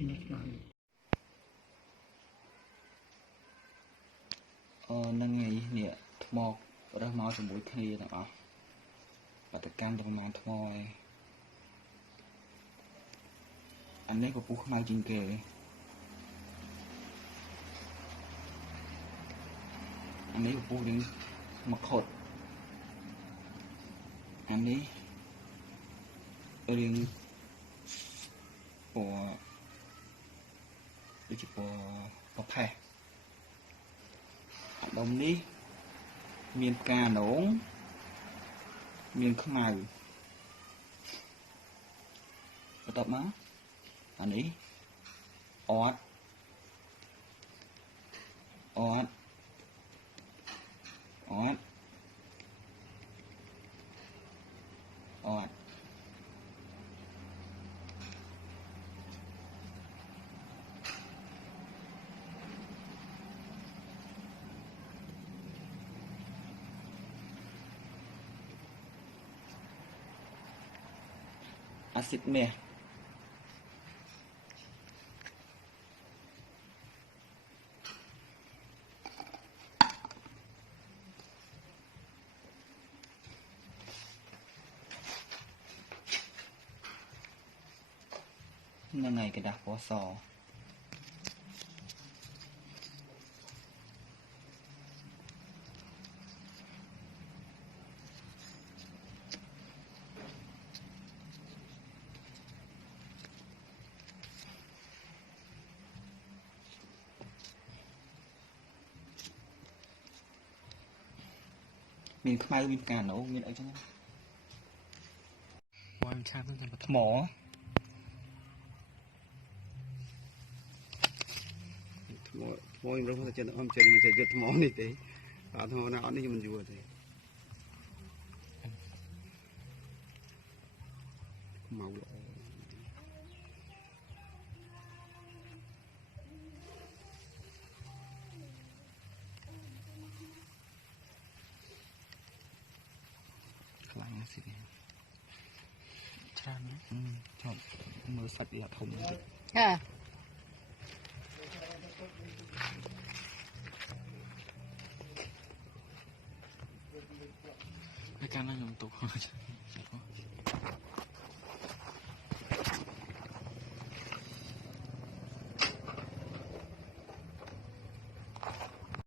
នឹងថ្ងៃនេះថ្មរើសមកជាមួយគ្នាទាំងអស់បដកម្មប្រមាណថ្មឯងអានេះក៏ពុះខ្មៅជាងគេអានេះក៏ពុះរៀងមកខុតអានេះរៀងពណ៌ដូចជាពណ៌ផេះអាដុំនេះមានផ្កានងមានខ្មៅបន្ទាប់មកអានេះអត់អាស៊ីតមាសនឹងឯកដាស់ពណ៌សមានខ្មៅមានផ្កាណូមានអីចឹងបងឆាប់ទៅថ្មខ្ញុំរកទៅចិត្តអមចិត្តមិនចេះយកថ្មនេះទេបាទថ្មណាអត់នេះខ្ញុំមិនយល់ទេមកល្អខ្លាំងណាស់សិច្រើនចប់មើលសាច់វាធំតិចហើយកាលណាខ្ញុំទុក